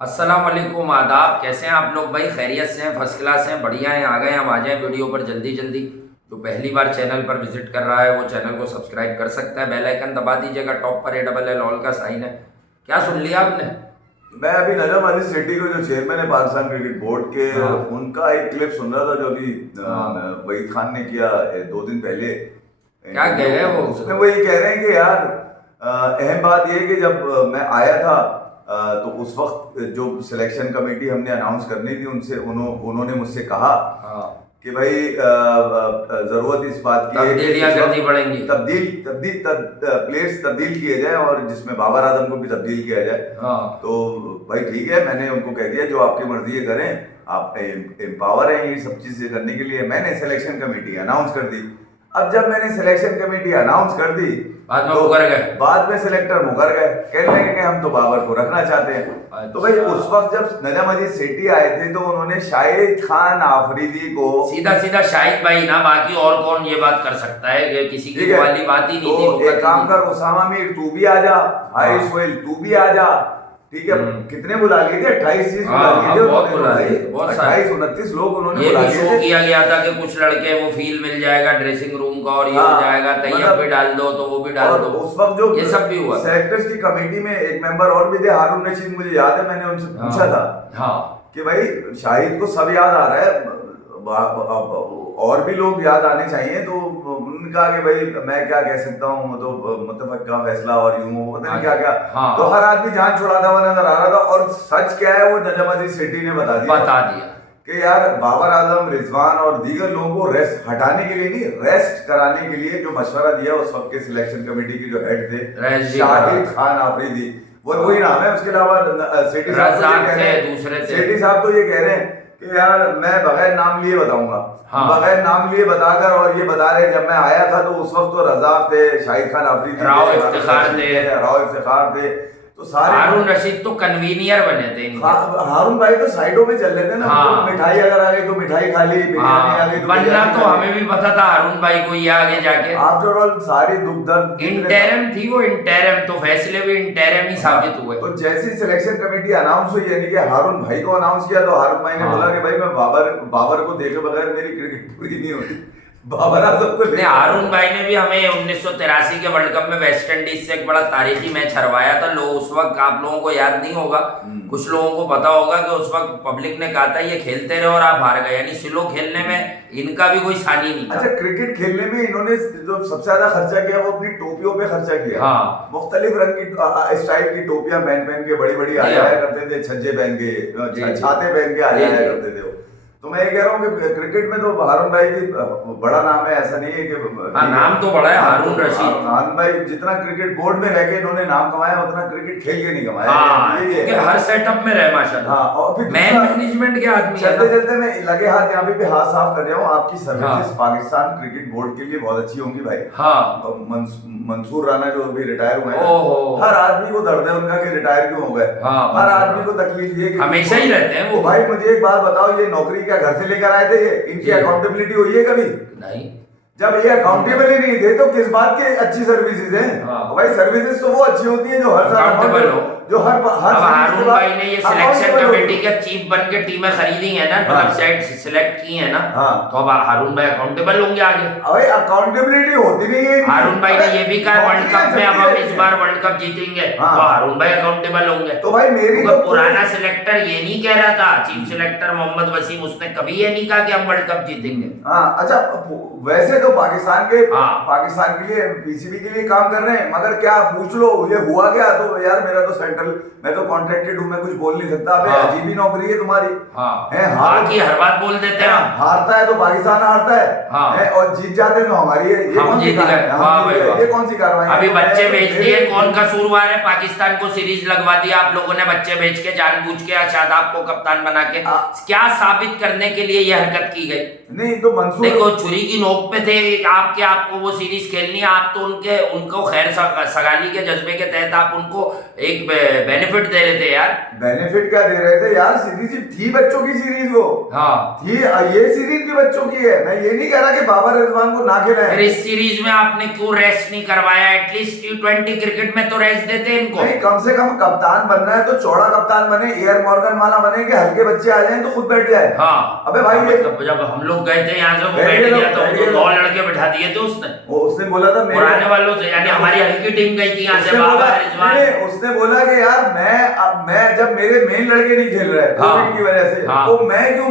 अस्सलाम वालेकुम, आदाब। कैसे हैं आप लोग भाई? खैरियत से हैं? फर्स्ट क्लास हैं? बढ़िया हैं? आ गए हम आ जाएं वीडियो पर जल्दी जल्दी। जो पहली बार चैनल पर विजिट कर रहा है वो चैनल को सब्सक्राइब कर सकता है। बेल आइकन दबा दीजिएगा, टॉप पर ALL ऑल का साइन है। क्या सुन लिया आपने? मैं अभी नजम अली सेठी को जो चेयरमैन है पाकिस्तान क्रिकेट बोर्ड के हाँ उनका एक क्लिप सुन रहा था जो अभी हाँ। वहीद खान ने किया 2 दिन पहले क्या कह इंटरव्यू। रहे हो? उसमें वो ये कह रहे हैं कि यार अहम बात ये है कि जब मैं आया था तो उस वक्त जो सिलेक्शन कमेटी हमने अनाउंस करनी थी उनसे उन्होंने मुझसे कहा हाँ, कि भाई जरूरत इस बात की है कि तब्दीलियां इस करनी वक्त पड़ेंगी। प्लेयर्स तब्दील किए जाए और जिसमें बाबर आजम को भी तब्दील किया जाए। हाँ तो भाई ठीक है, मैंने उनको कह दिया जो आपकी मर्जी है करें, आप एम्पावर हैं ये सब चीजें करने के लिए। मैंने सिलेक्शन कमेटी अनाउंस कर दी। अब जब मैंने सिलेक्शन कमेटी अनाउंस कर दी बाद में तो मुकर गए। बाद में सिलेक्टर मुकर गए, कहने लगे कि हम तो बाबर को रखना चाहते हैं। तो भाई अच्छा। उस वक्त जब नजम अजीज सेठी आए थे तो उन्होंने शाहिद खान आफरीदी को सीधा सीधा शाहिद भाई ना, बाकी और कौन ये बात कर सकता है कि किसी ठीक की है, वाली बात ही नहीं थी, तो मुकद्दर एक काम थी। कर, उसामा मीर तू भी आ जा, हारिस हाँ। सोहेल तू भी आ जा। ठीक है, कितने बुला लिए थे? 28 चीज बुला हाँ लिए हाँ, थे बहुत उन्होंने, बुला भाई लिए थे, बहुत सारे। 28-29 लोग उन्होंने ये बुला भी लिए शो थे। किया गया था कि कुछ लड़के वो फील मिल जाएगा ड्रेसिंग रूम का और ये हो हाँ, जाएगा, तैयब मतलब भी डाल दो तो वो भी डाल और दो। उस वक्त जो ये सब भी हुआ था। सेलेक्टर्स की कमेटी में एक मेंबर और भी थे, हारून रशीद, मुझे याद है मैंने उनसे हाँ पूछा था हाँ कि भाई शाहिद को सब याद आ रहा है, और भी लोग याद आने चाहिए। तो उन्होंने कहा कि भाई मैं क्या कह सकता हूँ, तो मुतफक का फैसला और यूं पता नहीं क्या क्या। हाँ। तो हर आदमी जान छुड़ाता हुआ नजर आ रहा था। और सच क्या है वो नजम अजीज सेठी ने बता दिया बता दिया। कि यार बाबर आजम, रिजवान और दीगर लोगों को रेस्ट हटाने के लिए नहीं, रेस्ट कराने के लिए जो मशवरा दिया उस वक्त के सिलेक्शन कमेटी के जो हेड थे शाहिद खान आफरीदी, वो वही नाम है। उसके अलावा सेठी साहब तो ये कह रहे हैं, दूसरे थे। सेठी साहब तो ये कह रहे हैं कि यार मैं बगैर नाम लिए बताऊंगा। हाँ। बगैर नाम लिए बताकर, और ये बता रहे जब मैं आया था तो उस वक्त तो रजाक थे, शाहिद खान आफरीदी राव थे, इफ्तिखार थे, राव इफ्तिखार थे, तो सारे हारून रशीद तो कन्वीनियर बने थे इनके। हारून भाई तो साइडों में चल रहे थे ना। हाँ। तो मिठाई अगर आ गई तो मिठाई खा ली, बिरयानी आ गई तो बनना बिरयानी तो खा ली। हमें भी पता था हारून भाई को, ये आगे जाके आफ्टर ऑल सारी दुख दर्द इंटरम थी वो, इंटरम तो फैसले भी इंटरम ही साबित हुए। तो जैसी सिलेक्शन कमेटी अनाउंस हुई, यानी कि हारून भाई को अनाउंस किया, तो हारून भाई ने हाँ। बोला कि भाई मैं बाबर को देखे बगैर मेरी क्रिकेट पूरी नहीं होती। बाबर आजम को नहीं, हारून भाई ने भी हमें 1983 के वर्ल्ड कप में वेस्ट इंडीज से एक बड़ा तारीखी मैच हरवाया था। लोग उस वक्त, आप लोगों को याद नहीं होगा, कुछ लोगों को पता होगा कि उस वक्त पब्लिक ने कहा था ये खेलते रहे और आप हार गए, यानी स्लो खेलने में इनका भी कोई सानी नहीं था। अच्छा, क्रिकेट खेलने में इन्होंने जो सबसे ज्यादा खर्चा किया वो अपनी टोपियों पे खर्चा किया। हाँ। मुख्तलिफ रंग की स्टाइल की टोपियां पहन के बड़ी बड़ी आ जाया करते थे, छज्जे पहन के, छाते पहन के आ जाया करते थे वो। तो मैं ये कह रहा हूँ कि क्रिकेट में तो हारून भाई की बड़ा नाम है, ऐसा नहीं है कि नाम तो बड़ा है हारून रशीद। हारून भाई जितना क्रिकेट बोर्ड में रह के इन्होंने नाम कमाया उतना क्रिकेट खेल के नहीं कमाया। हाँ, ये क्योंकि हर सेटअप में रहे माशाल्लाह। हाँ, और फिर मैन दूसरा- मैनेजमेंट के आदमी है चलते ना। चलते मैं लगे हाथ यहाँ पे हाथ साफ कर रहा हूँ, आपकी सर्विसेज हाँ। पाकिस्तान क्रिकेट बोर्ड के लिए बहुत अच्छी होंगी भाई। हाँ। मंसूर राणा जो अभी रिटायर हुए हैं, ओहो। हर आदमी को दर्द है उनका कि रिटायर क्यों हो गए। हाँ, हर मंसूर आदमी को तकलीफ ये कि हमेशा ही रहते हैं वो। तो भाई मुझे एक बात बताओ, ये नौकरी क्या घर से लेकर आए थे? ये इनकी जी। अकाउंटेबिलिटी हुई है कभी? नहीं। जब ये अकाउंटेबल ही नहीं थे तो किस बात की अच्छी सर्विसेज हैं? हाँ। तो भाई सर्विसेज तो वो अच्छी होती है जो हर साल Accountable हो। जो हर अब service हारून के बाद भाई ने ये सिलेक्शन accountable हो। कमेटी के चीफ बन के टीमें खरीदी है ना, हाँ। मतलब सेट सिलेक्ट की है ना, हाँ। तो अब हारून भाई अकाउंटेबल होंगे आगे। अरे अकाउंटेबिलिटी होती नहीं है इनकी। हारून भाई ने ये भी कहा वर्ल्ड होती कप है, में अब चलती हम रहती इस है। बार वर्ल्ड कप जीतेंगे, हाँ। तो हारून भाई अकाउंटेबल होंगे। तो भाई मेरी क्योंकि तो पुराना सिलेक्टर ये नहीं कह रहा था, चीफ सिलेक्टर मोहम्मद वसीम, उसने कभी ये नहीं कहा कि हम वर्ल्ड कप जीतेंगे। हाँ अच्छा, वैसे तो पाकिस्तान के हाँ। पाकिस्तान के लिए पीसीबी के लिए काम कर रहे हैं, मगर क्या पूछ लो ये हुआ क्या? तो यार मेरा तो सेंट्रल, मैं तो कॉन्ट्रैक्टेड हूँ, मैं कुछ बोल नहीं सकता। अबे हाँ। अजीब ही नौकरी है तुम्हारी। हाँ, है, बाकी हर बात बोल देते हैं। हारता है तो पाकिस्तान हारता है, हाँ। है और जीत जाते हैं तो हमारी है। ये हम कौन सी जीत गए। कार्रवाई? वाह हम जीत भाई गए। वाह। ये कौन सी कार्रवाई है? अभी तो बच्चे मैं- भेज दिए, कौन कसूरवार है? पाकिस्तान को सीरीज लगवा दिया आप लोगों ने, बच्चे भेज के जानबूझ के, शादाब को कप्तान बना के। क्या साबित करने के लिए यह हरकत की गई? नहीं तो मंसूर देखो, छुरी की नोक पे थे आपको वो सीरीज खेलनी है, आप तो उनको खैर सगाली के जज्बे के तहत आप उनको एक बेनिफिट दे रहे थे यार। बेनिफिट क्या दे रहे थे यार, सीरीज थी बच्चों की सीरीज वो। हाँ थी, ये सीरीज भी बच्चों की है। मैं ये नहीं कह रहा कि बाबर रिजवान को ना खिलाएं। फिर इस सीरीज में आपने क्यों रेस्ट नहीं करवाया? एटलीस्ट T20 क्रिकेट में तो रेस्ट देते इनको। नहीं, कम से कम कप्तान बनना है तो चौड़ा कप्तान बने, एयर मॉर्गन वाला बने कि हल्के बच्चे आ जाएं तो खुद बैठ जाए। हाँ अबे भाई जब हम लोग गए थे यहाँ से वो बैठ गया तो 2 लड़के बैठा दिए थे उसने बोला था पुराने वालों से, यानी हमारी हल्की टीम गई थी यहाँ से बाबर रिजवान। उसने बोला कि यार मैं जब मेरे मेन लड़के नहीं खेल रहे कोविड की वजह से, तो मैं क्यों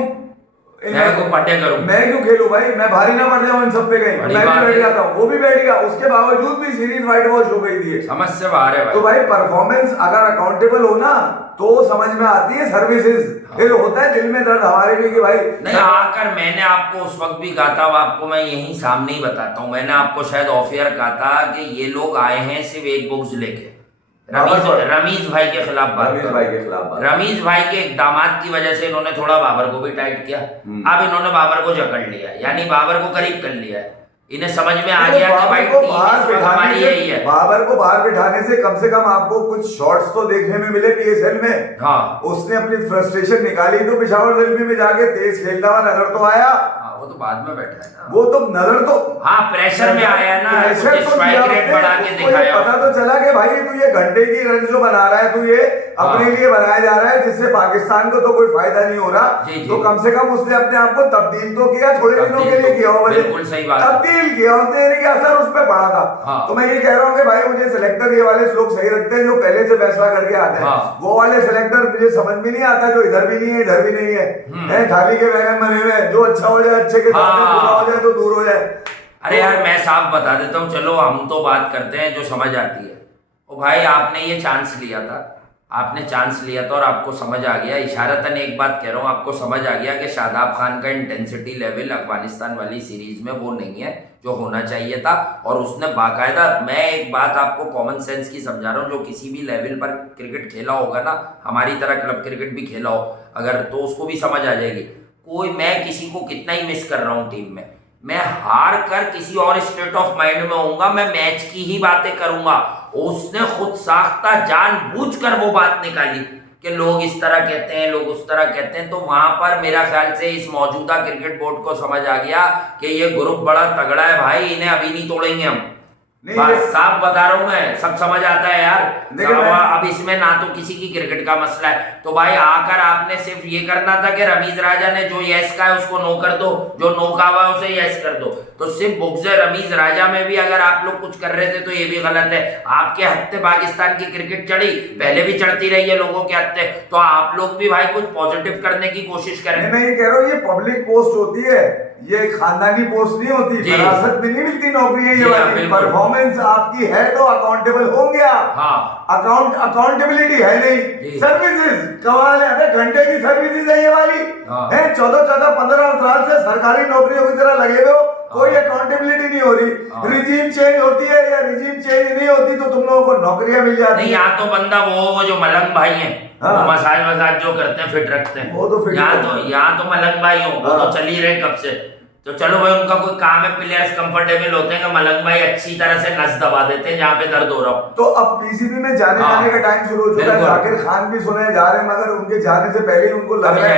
खेलूं भाई, मैं भारी ना पड़ जाऊं इन सब पे कहीं, मैं भी बैठ जाता हूँ। वो भी बैठ गया, उसके बावजूद भी सीरीज व्हाइट वॉश हो गई थी। समझ से बाहर है भाई। तो भाई परफॉर्मेंस अगर अकाउंटेबल हो ना तो समझ में आती है सर्विसेज। फिर होता है दिल में दर्द हमारे भी कि भाई नहीं, आकर मैंने आपको उस वक्त भी कहा था, आपको मैं यहीं सामने ही बताता हूँ, मैंने आपको शायद ऑफ एयर कहा था कि ये लोग आए हैं सिर्फ एक बुक्स लेके, रमीज भाई के खिलाफ बात। रमीज भाई के दामाद की वजह से इन्होंने थोड़ा बाबर को भी टाइट किया। अब इन्होंने बाबर को जकड़ लिया, यानी बाबर को करीब कर लिया है। इन्हें समझ में आ गया कि भाई हमारी यही है। बाबर को बाहर बिठाने से कम आपको कुछ शॉट्स तो देखने में मिले पीएसएल में। हाँ उसने अपनी फ्रस्ट्रेशन निकाली तो पिशावर दलवी में जाके तेज खेलता हुआ नजर तो आया। वो तो बाद में बैठा है ना, वो तो नजर तो हाँ प्रेशर में आया ना, स्ट्राइक रेट बढ़ा के दिखाया। पता तो चला कि भाई तू ये घंटे की रन जो बना रहा है, तू ये अपने लिए बनाया जा रहा है जिससे पाकिस्तान को तो कोई फायदा नहीं हो रहा। तो कम से कम उसने अपने आप को तब्दील तो किया, थोड़े दिनों के लिए किया, तब्दील किया उसने, यानी कि असर उस पर पड़ा था। तो मैं ये कह रहा हूँ कि भाई मुझे सिलेक्टर ये वाले लोग सही रखते हैं जो पहले से फैसला करके आते हैं। वो वाले सिलेक्टर मुझे समझ में नहीं आता जो इधर भी नहीं है इधर भी नहीं है, थाली के बैगन बने हुए, जो अच्छा हो जाए अच्छे के साथ, बुरा हो जाए तो दूर हो जाए। अरे यार मैं साफ बता देता हूँ, चलो हम तो बात करते हैं जो समझ आती है। ओ भाई आपने ये चांस लिया था, आपने चांस लिया था और आपको समझ आ गया, इशारतन एक बात कह रहा हूँ, आपको समझ आ गया कि शादाब खान का इंटेंसिटी लेवल अफगानिस्तान वाली सीरीज में वो नहीं है जो होना चाहिए था। और उसने बाकायदा, मैं एक बात आपको कॉमन सेंस की समझा रहा हूँ, जो किसी भी लेवल पर क्रिकेट खेला होगा ना, हमारी तरह क्लब क्रिकेट भी खेला हो अगर, तो उसको भी समझ आ जाएगी। कोई मैं किसी को कितना ही मिस कर रहा हूँ टीम में, मैं हार कर किसी और स्टेट ऑफ माइंड में होऊंगा, मैं मैच की ही बातें करूंगा। उसने खुद साख्ता जानबूझकर वो बात निकाली कि लोग इस तरह कहते हैं, लोग उस तरह कहते हैं। तो वहां पर मेरा ख्याल से इस मौजूदा क्रिकेट बोर्ड को समझ आ गया कि ये ग्रुप बड़ा तगड़ा है भाई, इन्हें अभी नहीं तोड़ेंगे हम। साफ बता रहा हूं मैं, सब समझ आता है यार। अब इसमें ना तो किसी की क्रिकेट का मसला है, तो भाई आकर आपने सिर्फ ये करना था कि रमीज राजा ने जो यस का है उसको नो कर दो, जो नो का हुआ है उसे यस कर दो। तो सिर्फ बुक्स रमीज राजा में भी अगर आप लोग कुछ कर रहे थे तो ये भी गलत है। आपके हत्ते पाकिस्तान की क्रिकेट चढ़ी, पहले भी चढ़ती रही है लोगों के हत्ते, तो आप लोग भी भाई कुछ पॉजिटिव करने की कोशिश करें। मैं ये कह रहा हूँ ये पब्लिक पोस्ट होती है, ये खानदानी पोस्ट नहीं होती, विरासत में नहीं मिलती नौकरी। ये वाली परफॉर्मेंस आपकी है तो अकाउंटेबल होंगे आप। अकाउंटेबिलिटी है नहीं। सर्विसेज कमाल है, घंटे की सर्विसेज है ये वाली है। 14-15 साल से सरकारी नौकरियों की तरह लगे हुए हो, कोई अकाउंटेबिलिटी नहीं हो रही। रिजीम चेंज होती है या रिजीम चेंज नहीं होती तो तुम लोगों को नौकरियां मिल जाती है। यहाँ तो बंदा वो जो मलंग भाई हैं, वो मसाज जो करते हैं, फिट रखते हैं, वो तो फिट। यहाँ तो मलंग भाई हो, वो तो चल ही रहे कब से। तो चलो भाई उनका कोई काम है, प्लेयर्स कंफर्टेबल होते हैं कि मलंग भाई अच्छी तरह से नस दबा देते हैं जहाँ पे दर्द हो रहा हो। तो अब पीसीबी में जाने का टाइम शुरू हो चुका है। जाकिर खान भी सुने जा रहे हैं, मगर उनके जाने से पहले ही उनको लग रहा है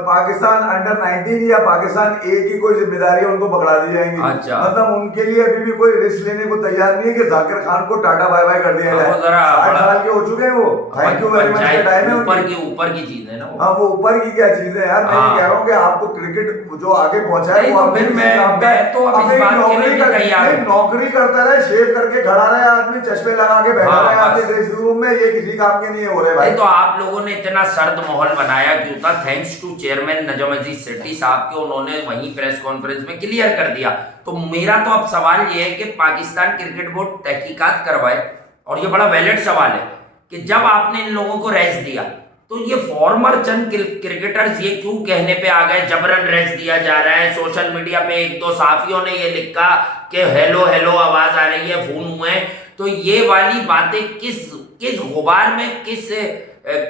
पाकिस्तान अंडर 19 या पाकिस्तान ए की कोई जिम्मेदारी उनको पकड़ा दी जाएंगी। मतलब उनके लिए अभी भी कोई रिस्क लेने को तैयार नहीं है कि जाकिर खान को टाटा बाय बाय कर दिया जाए। 60 साल के हो चुके हैं वो। थैंक यू वेरी मच का टाइम है। ऊपर की चीज है ना। हाँ, वो ऊपर की क्या चीज है यार। मैं ये कह रहा हूँ कि आपको क्रिकेट जो आगे पहुंचा है वो फिर मैं तो अब इस बात के लिए भी तैयार हूं। नौकरी करता रहे, शेव करके खड़ा रहे आदमी, चश्मे लगा के बैठा रहे आदमी ड्रेसिंग रूम में, ये किसी काम के नहीं है। बोले भाई तो आप लोगों ने इतना सर्द माहौल बनाया क्यों था? थैंक्स टू चेयरमैन नजम अजीज सेठी साहब के, उन्होंने वहीं प्रेस कॉन्फ्रेंस में क्लियर कर दिया। तो मेरा तो अब सवाल ये है कि पाकिस्तान क्रिकेट बोर्ड तहकीकात करवाए, और ये बड़ा वैलिड सवाल है कि जब आपने इन लोगों को रेस्ट दिया तो ये फॉर्मर चंद क्रिकेटर्स ये क्यों कहने पे आ गए जबरन रेस्ट दिया जा रहा है? सोशल मीडिया पे 1-2 साथियों ने ये लिखा कि हेलो हेलो आवाज आ रही है, फोन हुए। तो ये वाली बातें किस किस गुबार में, किस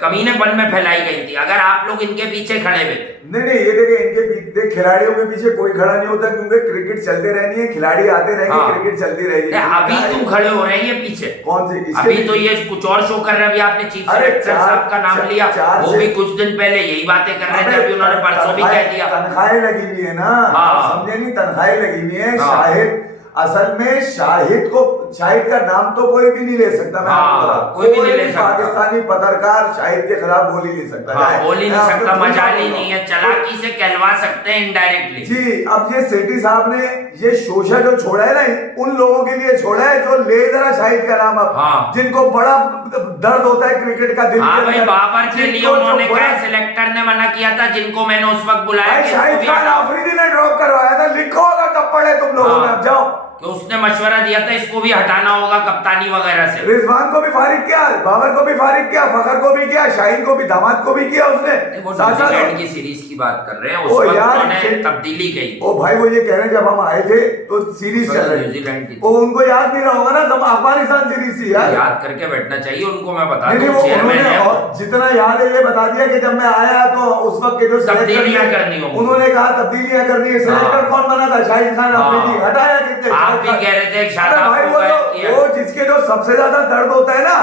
कमीनेपन में फैलाई गई थी अगर आप लोग इनके पीछे खड़े हुए थे? नहीं, ये देखे इनके पीछे खिलाड़ियों के पीछे कोई खड़ा नहीं होता, क्योंकि क्रिकेट चलते रहनी है, खिलाड़ी आते रहेंगे, हाँ। क्रिकेट चलती रहेगी। अभी तुम खड़े हो रहे हैं पीछे, कौन सी? अभी तो ये कुछ और शो कर रहे हैं। अभी आपने चीफ सेलेक्टर साहब का नाम लिया, वो भी कुछ दिन पहले यही बातें कर रहे थे, अभी उन्होंने परसों भी कह दिया तनख्वाहें लगी हुई है ना। हाँ। समझे नहीं, तनख्वाहें लगी हुई है। शाहिद, असल में शाहिद का नाम तो कोई भी नहीं ले सकता। मैं आपको बता, कोई भी नहीं ले सकता। पाकिस्तानी पत्रकार शाहिद के खिलाफ बोल ही नहीं सकता। बोल ही नहीं सकता, मजाल ही नहीं है, चालाकी से कहलवा सकते हैं इनडायरेक्टली। जी, अब ये सेठी साहब ने ये शोषा जो छोड़ा है ना, उन लोगों के लिए छोड़ा है जो ले जरा शाहिद का नाम अब, जिनको बड़ा दर्द होता है क्रिकेट का दिल। हाँ भाई, बाबर के लिए उन्होंने कहा, सिलेक्टर ने मना किया था, जिनको मैंने उस वक्त बुलाया, शाहिद खान आफरीदी ने ड्रॉप करवाया था। लिखो अगर तब पढ़े तुम लोगों ने, अब जाओ कि उसने मशवरा दिया था इसको भी हटाना होगा कप्तानी वगैरह से। रिजवान को भी फारिग किया, बाबर को भी फारिग किया, फखर को भी किया, शाहीन को भी, दामाद को भी किया उसने। वो न्यूजीलैंड की सीरीज की बात कर रहे हैं, उस वक्त उन्होंने तब्दीली की। ओ भाई, वो ये कह रहे हैं जब हम आए थे तो सीरीज चल रही न्यूजीलैंड की, वो उनको याद नहीं रहा होगा ना, जब अफगानिस्तान सीरीज थी यार। याद करके बैठना चाहिए उनको। मैं बता दूं, वो चेयरमैन है वो, जितना याद है ये बता दिया कि जब मैं आया तो उस वक्त के जो तब्दीलियां करनी होंगी, उन्होंने कहा तब्दीलियां करनी है। सिलेक्टर कौन बना था? शाहिद खान आफरीदी। हटाया कितने? आप भी कह रहे थे भाई वो जिसके जो सबसे ज्यादा दर्द होता है ना,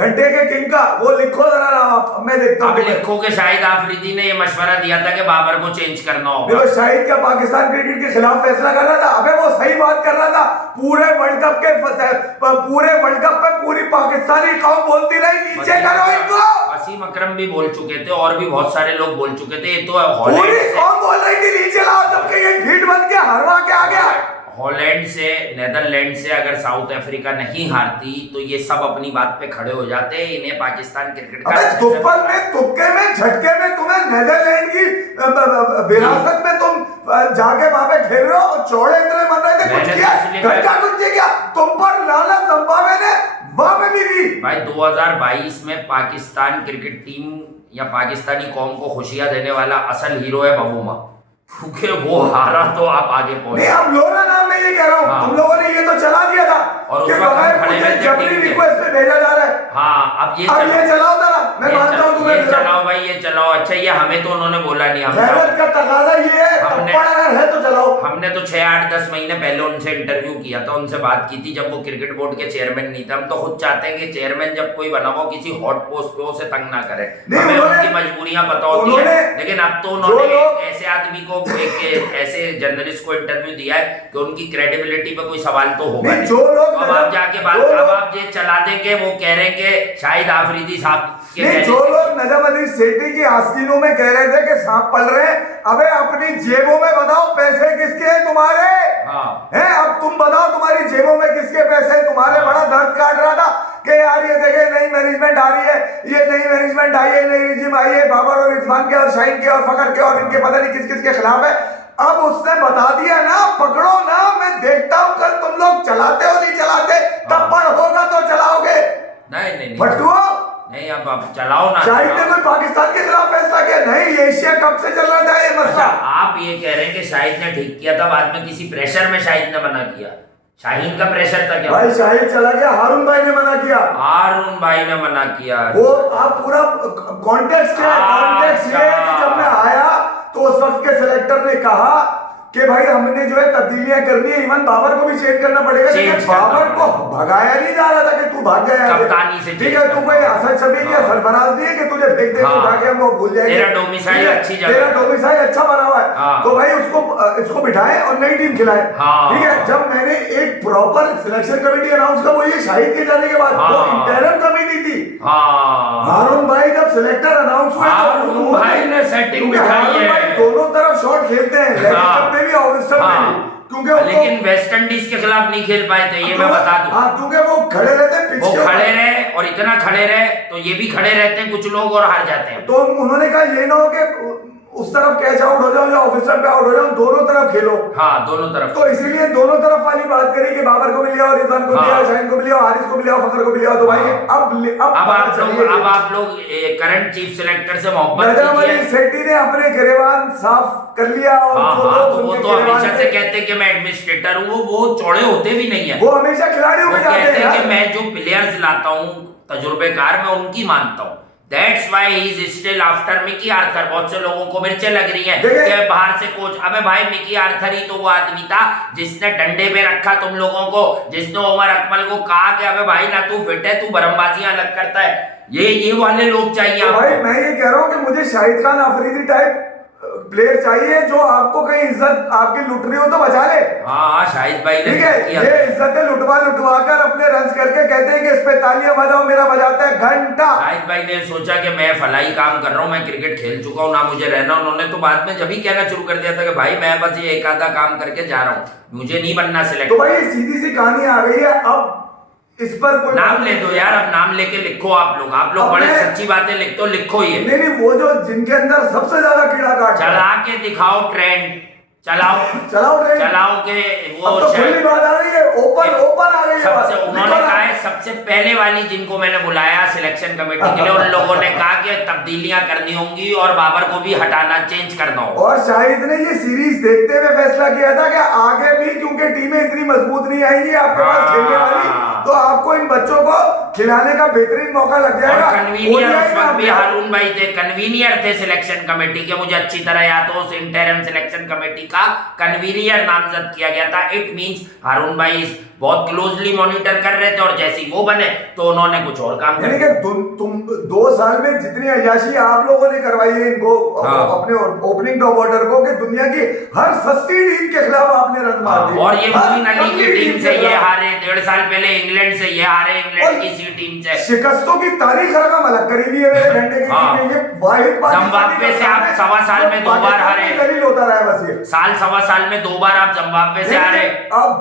घंटे के किंग का, वो लिखो जरा नाम, मैं देखता हूँ। अब लिखो कि शाहिद आफरीदी ने ये मशवरा दिया था कि बाबर को चेंज करना होगा। देखो, शाहिद का पाकिस्तान क्रिकेट के खिलाफ फैसला कर रहा था। अबे वो सही बात कर रहा था। पूरे वर्ल्ड कप पे पूरी पाकिस्तानी कौम बोलती रही नीचे करो इनको। वसीम अकरम भी बोल चुके थे और भी बहुत सारे लोग बोल चुके थे। ये तो पूरी कौम बोल रही थी नीचे लाओ, जबकि ये ढीठ बन के हरवा के आ गया। हॉलैंड से, नेदरलैंड से अगर साउथ अफ्रीका नहीं हारती तो ये सब अपनी बात पे खड़े हो जाते। इन्हें पाकिस्तान क्रिकेट का तुप्पल में, तुक्के में, झटके में तुम्हें नेदरलैंड की विरासत में तुम जाके वहां पे खेल रहे हो और चौड़े इतने बन रहे थे, कुछ किया तुम पर लानत संभावे ने वहां पे भी दी। भाई 2022 में पाकिस्तान क्रिकेट टीम या पाकिस्तानी कौम को खुशियां देने वाला असल हीरो है बबूमा, क्योंकि वो हारा तो आप आगे पहुंचे। नहीं, अब लोरा नाम में ये कह रहा हूँ, तुम लोगों ने ये तो चला दिया था और कि मुझे जबरी रिक्वेस्ट पे भेजा जा रहा है। हाँ, अब ये चलाओ जरा, मैं मानता हूँ तुम्हें, ये चलाओ भाई, ये चलाओ। अच्छा, ये हमें तो उन्होंने बोला नहीं, मेहनत का तकाजा ये है, अगर है तो चलाओ। हमने तो 6, 8, 10 महीने पहले उनसे इंटरव्यू किया था, उनसे बात की थी जब वो क्रिकेट बोर्ड के चेयरमैन नहीं थे। हम तो खुद चाहते हैं कि चेयरमैन जब कोई बना हो किसी हॉट पोस्ट पे उसे तंग ना करे, हमें उनकी मजबूरियां पता होती है। लेकिन अब तो उन्होंने ऐसे आदमी को, ऐसे जर्नलिस्ट को इंटरव्यू दिया है कि उनकी क्रेडिबिलिटी पे कोई सवाल तो होगा नहीं। अब आप जाके बात, अब आप ये चला देंगे, वो कह रहे हैं कि शाहिद आफरीदी साहब के, जो लोग नजम अली सेठी की आस्तीनों में कह रहे थे कि सांप पल रहे हैं, अबे अपनी जेबों में बताओ पैसे किसके हैं तुम्हारे? हैं, अब तुम बताओ तुम्हारी जेबों में किसके पैसे? तुम्हारे बड़ा दर्द काट रहा था कि यार ये देखे नई मैनेजमेंट आ रही है, ये नई मैनेजमेंट आई है, नई रिजीम आई है, बाबर और इरफान के और शाहीन के और फखर के और इनके पता नहीं किस किस के खिलाफ है। अब उसने बता दिया ना, पकड़ो ना, मैं देखता हूं कल तुम लोग चलाते हो नहीं चलाते, तब पर होगा तो चलाओगे। नहीं भट्टू नहीं, अब चलाओ ना। शाहिद ने कोई पाकिस्तान के खिलाफ फैसला किया नहीं, एशिया कप से चल रहा था ये मसला। आप ये कह रहे हैं कि शाहिद ने ठीक किया था, बाद में किसी प्रेशर में शाहिद ने मना किया? शाहीन का प्रेशर था क्या? भाई शाहिद चला गया, हारून भाई ने मना किया। हारून भाई ने मना किया। वो आप पूरा कॉन्टेक्स्ट है कि जब मैं आया तो उस वक्त के सिलेक्टर ने कहा कि भाई हमने जो है तब्दीलियां करनी है, इवन बाबर को भी चेंज करना पड़ेगा, लेकिन बाबर को भगाया नहीं जा रहा था कि तू भाग गया कप्तानी से। ठीक है, तू कोई असद शबीर या सरफराज नहीं है कि तुझे फेंक दे उठा के वो भूल जाएंगे। तेरा डोमिसाइल अच्छी जगह, तेरा डोमिसाइल अच्छा बना हुआ है, तो भाई इसको बिठाए और नई टीम खिलाए। ठीक है, जब मैंने एक प्रॉपर सिलेक्शन कमेटी अनाउंस कर, वो ये शाहिद के जाने के बाद वो इंटरम कमिटी थी। हारून भाई जब सिलेक्टर अनाउंस हुए तो भाई ने सेटिंग बिठाई है, दोनों तरफ शॉट खेलते हैं, भी ऑफिसर में, क्योंकि लेकिन वेस्ट इंडीज के खिलाफ नहीं खेल पाए थे, ये मैं बता दूं। क्योंकि वो खड़े रहते, वो खड़े रहे और इतना खड़े रहे तो ये भी खड़े रहते हैं कुछ लोग और हार जाते हैं। तो उन्होंने कहा ये ना हो कि उस तरफ कैच आउट हो जाओ या ऑफिसर पे आउट हो जाओ, दोनों तरफ खेलो। हाँ, दोनों तरफ। तो इसीलिए दोनों तरफ वाली बात करी कि बाबर को भी लिया और इरफान को भी लिया, शाहीन को भी लिया, हारिस को भी लिया, फखर को भी लिया। तो भाई अब आप लोग करंट चीफ सिलेक्टर से मोहब्बत कीजिए। सेठी ने अपने गिरेबान साफ कर लिया और तो वो तो हमेशा से कहते हैं कि मैं एडमिनिस्ट्रेटर हूँ, वो चौड़े होते भी नहीं है, वो हमेशा खिलाड़ियों में जाते हैं कि मैं जो प्लेयर्स लाता हूँ तजुर्बेकार, मैं उनकी मानता हूँ। That's why he is still after Mickey Arthur. बहुत से लोगों को मिर्चें लग रही हैं कि बाहर से कोच, अबे भाई मिकी आर्थर ही तो वो आदमी था जिसने डंडे पे रखा तुम लोगों को, जिसने उमर अकमल को कहा कि अबे भाई ना तू फिट है, तू बरमबाजियां अलग करता है। ये वाले लोग चाहिए आपको। भाई मैं ये कह रहा हूँ कि मुझे शाहिद खान अफरीदी टाइप प्लेयर चाहिए जो आपको कहीं इज्जत आपकी लुट रही हो तो बचा ले। हाँ शाहिद भाई ने ठीक है, ये इज्जतें लुटवा कर अपने रन करके कहते हैं कि इस पे तालियां बजाओ, मेरा बजाता है घंटा। शाहिद भाई ने सोचा कि मैं फलाई काम कर रहा हूँ, मैं क्रिकेट खेल चुका हूँ, ना मुझे रहना। उन्होंने तो बाद में जब ही कहना शुरू कर दिया था कि भाई मैं बस ये एक आधा काम करके जा रहा हूँ, मुझे नहीं बनना सिलेक्ट। तो भाई सीधी सी कहानी आ गई है। अब इस पर कोई नाम ले दो यार, अब नाम लेके लिखो। आप लोग बड़े सच्ची बातें लिखते हो, लिखो ये। नहीं, वो जो जिनके अंदर सबसे ज्यादा कीड़ा काट चला के दिखाओ ट्रेंड, चलाओ के वो। अब तो खुली बात आ रही है, ओपन आ रही है। उन्होंने कहा है सबसे पहले वाली जिनको मैंने बुलाया सिलेक्शन कमेटी के लिए, उन लोगों ने कहा कि तब्दीलियां करनी होंगी और बाबर को भी हटाना, चेंज करना होगा। और शाहिद ने ये सीरीज देखते हुए फैसला किया था कि आगे भी क्योंकि टीमें इतनी मजबूत नहीं आएंगी आपके पास खेलने वाली, तो आपको इन बच्चों को खिलाने का बेहतरीन मौका लग जाएगा। कन्वीनियर उस वक्त भी हारून भाई थे, कन्वीनियर थे सिलेक्शन कमेटी के। मुझे अच्छी तरह याद हो, उस इंटरिम सिलेक्शन कमेटी का कन्वीनियर नामजद किया गया था। इट मींस हारून भाई बहुत क्लोजली मॉनिटर कर रहे थे और जैसे ही वो बने तो उन्होंने कुछ और काम यानी कि तुम 2 साल में जितनी अय्याशी आप लोगों ने करवाई है इनको, अपने ओपनिंग टॉप ऑर्डर को, कि दुनिया की हर सस्ती टीम के खिलाफ आपने रन मार दिए। और ये मोइन अली की टीम से ये हारे, 1.5 साल पहले इंग्लैंड से ये हारे, इंग्लैंड की सी टीम से। शिकस्तों की तारीख रकम अलग करी हुई है मेरे घंटे की टीम। ये वाहिद जिम्बाब्वे से आप 1.25 साल में 2 बार हारे, दलील होता रहा है बस ये। 1.25 साल में 2 बार आप जिम्बाब्वे से हारे,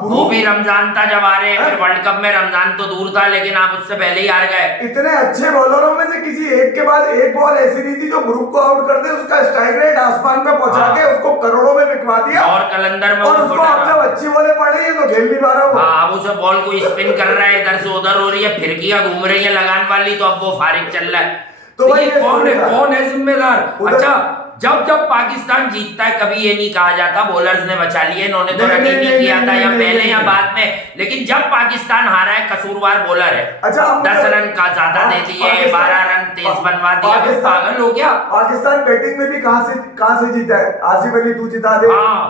वो भी रमजान था जब हारे। फिर वर्ल्ड कप में रमजान तो दूर था, लेकिन आप उससे पहले ही हार गए। इतने अच्छे बॉलरों में से किसी एक के बाद एक बॉल ऐसी नहीं थी जो ग्रुप को आउट कर दे, उसका स्ट्राइक रेट आसमान पे पहुंचा के उसको करोड़ों में बिकवा दिया। और कलंदर में और उसको अब जब अच्छी बॉलें पड़ रही है तो खेल नहीं पा रहा वो। हाँ, अब उसे बॉल को स्पिन कर रहा है, इधर से उधर हो रही है, फिरकियां घूम रही है लगान वाली, तो अब वो फारिग चल रहा है। तो भाई कौन है जिम्मेदार? अच्छा, जब पाकिस्तान जीतता है कभी ये नहीं कहा जाता बॉलर्स ने बचा लिए, इन्होंने तो रन नहीं किया था, या पहले या बाद में। लेकिन जब पाकिस्तान हारा है, कसूरवार बॉलर है। अच्छा, 10 रन का ज्यादा दे दिए, 12 रन तेज बनवा दिया, पागल हो गया। पाकिस्तान बैटिंग में भी कहां से जीता है? आसिफ अली तू जिता दे,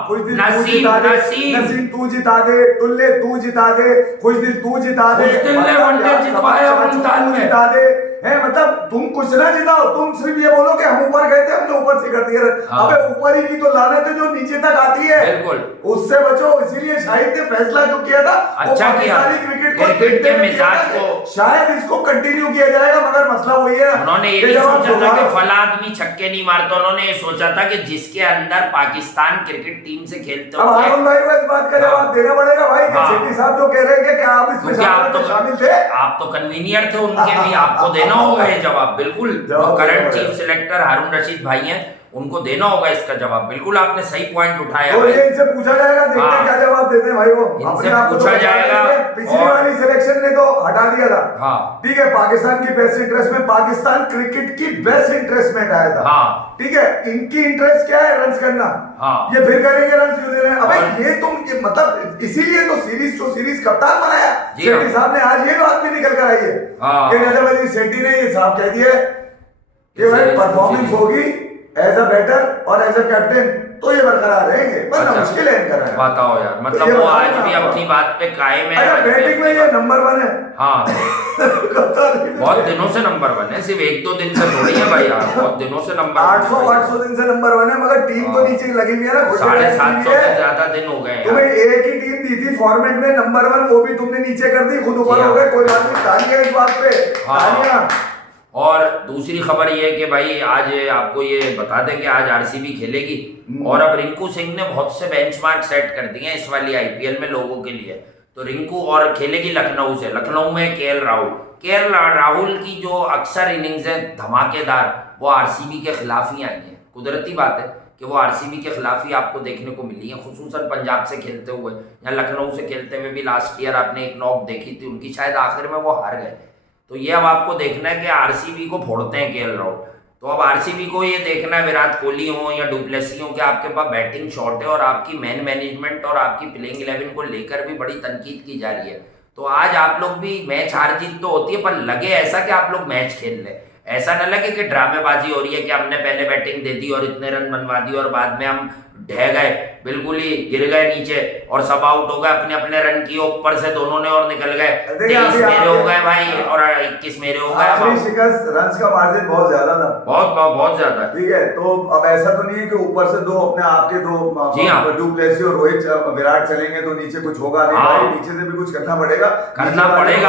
खुश दिल तू जिता दे, नसीम तू जिता दे, टुल्ले तू जिता दे, खुश दिल तू जिता दे, वनडे जितवाया 59 में जिता दे। है मतलब तुम कुछ ना जिताओ, तुम सिर्फ ये बोलो कि हम ऊपर गए थे, हमने ऊपर से कर दिया। अबे ऊपर ही की तो लानत है जो नीचे तक आती है। बिल्कुल, उससे बचो। इसीलिए शाहिद ने फैसला जो किया था, अच्छा किया। क्रिकेट के मिजाज को शायद इसको कंटिन्यू किया जाएगा, मगर मसला वही है। उन्होंने ये नहीं सोचा था कि फला आदमी छक्के नहीं मारता, उन्होंने ये सोचा था कि जिसके अंदर पाकिस्तान क्रिकेट टीम से खेलते हो। अब हारून भाई को इस बात का जवाब देना पड़ेगा भाई, कि सेठी साहब जो कह रहे हैं कि आप इसमें शामिल थे, आप तो कन्वीनियर थे उनके भी, आपको देना होगा ये जवाब। बिल्कुल, करंट चीफ सिलेक्टर हारून रशीद भाई हैं, उनको देना होगा इसका जवाब। बिल्कुल आपने सही पॉइंट उठाया। तो ये इनसे पूछा जाएगा, देखते हैं क्या जवाब देते हैं भाई वो। इनसे पूछा जाएगा। पिछली वाली सिलेक्शन ने तो हटा दिया था। हाँ, ठीक है, पाकिस्तान की बेस्ट इंटरेस्ट में, पाकिस्तान क्रिकेट की बेस्ट इंटरेस्ट में हटाया था। हाँ, ठीक है, इनकी इंटरेस्ट क्या है? रन करना। हाँ, ये फिर करेंगे रन क्यों दे रहे हैं? अबे ये तुम मतलब इसीलिए तो सीरीज कप्तान बनाया सेठी साहब ने। आज ये बात भी निकल कर आई है कि नजम अली सेठी ने ये साफ कह दिया कि भाई परफॉर्मेंस होगी एज अ बैटर और एज अ कैप्टन तो ये बरकरार रहेंगे, वरना मुश्किल है इनका रहना। बताओ यार, मतलब वो आज भी अपनी बात पे कायम है। अच्छा, बैटिंग में ये नंबर 1 है। हाँ, बहुत दिनों से नंबर 1 है, सिर्फ 1-2 दिन से थोड़ी है भाई यार, बहुत दिनों से नंबर 800 दिन से नंबर 1 है, मगर टीम तो नीचे लगी हुई है ना। 750 से ज्यादा दिन हो गए। तुम्हें एक ही टीम दी थी फॉर्मेट में नंबर 1, वो भी तुमने नीचे कर दी, खुद ऊपर हो गए। कोई बात नहीं, तालियां इस बात पे, तालियां। और दूसरी खबर ये है कि भाई आज आपको ये बता दें कि आज आरसीबी खेलेगी, और अब रिंकू सिंह ने बहुत से बेंचमार्क सेट कर दिए हैं इस वाली आईपीएल में लोगों के लिए। तो रिंकू और खेलेगी लखनऊ से, लखनऊ में केएल राहुल की जो अक्सर इनिंग्स है धमाकेदार, वो आरसीबी के खिलाफ ही आई है। कुदरती बात है कि वो आरसीबी के खिलाफ ही आपको देखने को मिली है, खुसूसन पंजाब से खेलते हुए या लखनऊ से खेलते हुए भी। लास्ट ईयर आपने एक नॉक देखी थी उनकी, शायद आखिर में वो हार गए। तो ये अब आपको देखना है कि आरसीबी को फोड़ते हैं केएल राहुल। तो अब आरसीबी को ये देखना है, विराट कोहली हो या डुप्लेसी हो, कि आपके पास बैटिंग शॉट है और आपकी मैन मैनेजमेंट और आपकी प्लेइंग 11 को लेकर भी बड़ी तनकीद की जा रही है। तो आज आप लोग भी, मैच हार जीत तो होती है पर लगे ऐसा कि आप लोग मैच खेल ले, ऐसा ना लगे कि ड्रामेबाजी हो रही है कि हमने पहले बैटिंग दे दी और इतने रन बनवा दिए और बाद में हम ढह गए, बिल्कुल ही गिर गए नीचे और सब आउट हो गए, अपने अपने रन किए ऊपर से दोनों ने और निकल गए, 23 मेरे हो गए भाई और 21 मेरे हो गए। आखिरी शिकस्त रन्स का मार्जिन बहुत ज्यादा था, बहुत ज्यादा। ठीक है, तो अब ऐसा तो नहीं है कि ऊपर से दो अपने आपके दो डू प्लेसी और रोहित विराट चलेंगे तो नीचे कुछ होगा नहीं भाई, नीचे से भी कुछ करना पड़ेगा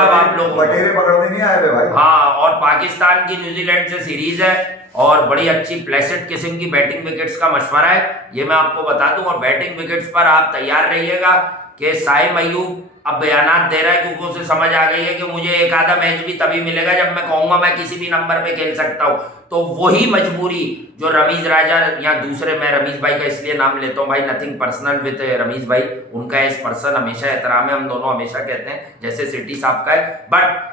आप लोग, बटेरे पकड़ने नहीं आए थे भाई। हाँ, और पाकिस्तान की न्यूजीलैंड से सीरीज है और बड़ी अच्छी प्लेसेट किस्म की बैटिंग विकेट्स का मशवरा है, ये मैं आपको बता दूं। और बैटिंग विकेट्स पर आप तैयार रहिएगा कि साइम अय्यूब अब बयानात दे रहा है क्योंकि उसे समझ आ गई है कि मुझे एक आधा मैच भी तभी मिलेगा जब मैं कहूंगा मैं किसी भी नंबर पे खेल सकता हूं। तो वही मजबूरी जो रमीज राजा या दूसरे, मैं रमीज भाई का इसलिए नाम लेता हूं भाई, नथिंग पर्सनल विद रमीज भाई, उनका एज पर्सन हमेशा एहतराम है, हम दोनों हमेशा कहते हैं जैसे सिटी साहब का है, बट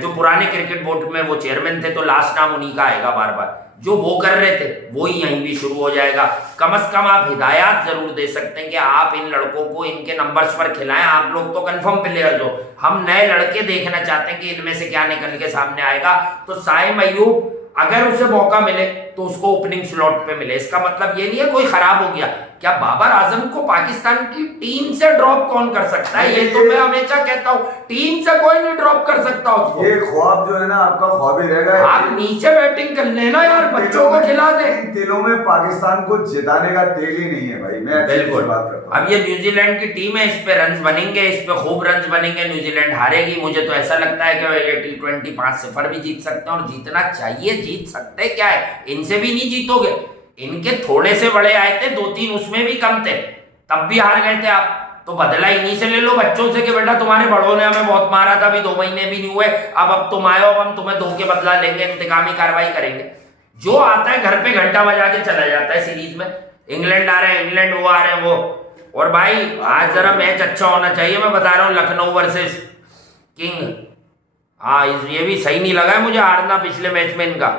जो पुराने क्रिकेट बोर्ड में वो चेयरमैन थे तो लास्ट नाम उन्हीं का आएगा बार बार, जो वो कर रहे थे वो ही यहीं भी शुरू हो जाएगा। कम से कम आप हिदायत जरूर दे सकते हैं कि आप इन लड़कों को इनके नंबर्स पर खिलाएं, आप लोग तो कंफर्म प्लेयर्स हो, हम नए लड़के देखना चाहते हैं कि इनमें से क्या निकल के सामने आएगा। तो साइम अय्यूब अगर उसे मौका मिले तो उसको ओपनिंग स्लॉट पे मिले, इसका मतलब ये नहीं है कोई खराब हो गया। क्या बाबर आजम को पाकिस्तान की टीम से ड्रॉप कौन कर सकता है? ये तो मैं हमेशा कहता हूँ, टीम से कोई नहीं ड्रॉप कर सकता उसको। ये ख्वाब जो है ना आपका ख्वाब ही रहेगा। आप नीचे बैटिंग कर लेना यार, बच्चों को खिला दे। इन तिलों में पाकिस्तान को जिताने का तेल ही नहीं है भाई, मैं बिल्कुल बात करता हूं। अब ये न्यूजीलैंड की टीम है, इस पे रन्स बनेंगे, इस पे खूब रन्स बनेंगे, न्यूजीलैंड हारेगी। मुझे तो ऐसा लगता है कि ये T20 5-0 भी जीत सकते हैं और जीतना चाहिए, जीत सकते क्या है, इनसे भी नहीं जीतोगे। इनके थोड़े से बड़े आए थे 2-3, उसमें भी कम थे, तब भी हार गए थे आप। तो बदला इन्हीं से ले लो बच्चों से कि बेटा तुम्हारे बड़ों ने हमें बहुत मारा था, अभी 2 महीने भी नहीं हुए, अब तुम आए हो, अब हम तुम्हें धो के बदला लेंगे, इंतकामी कार्रवाई करेंगे। जो आता है घर पे घंटा बजा के चला जाता है सीरीज में, इंग्लैंड आ रहे हैं, इंग्लैंड वो आ रहे हैं वो। और भाई आज जरा मैच अच्छा होना चाहिए, मैं बता रहा हूँ, लखनऊ वर्सेस किंग, हाँ ये भी सही नहीं लगा है मुझे हारना पिछले मैच में इनका।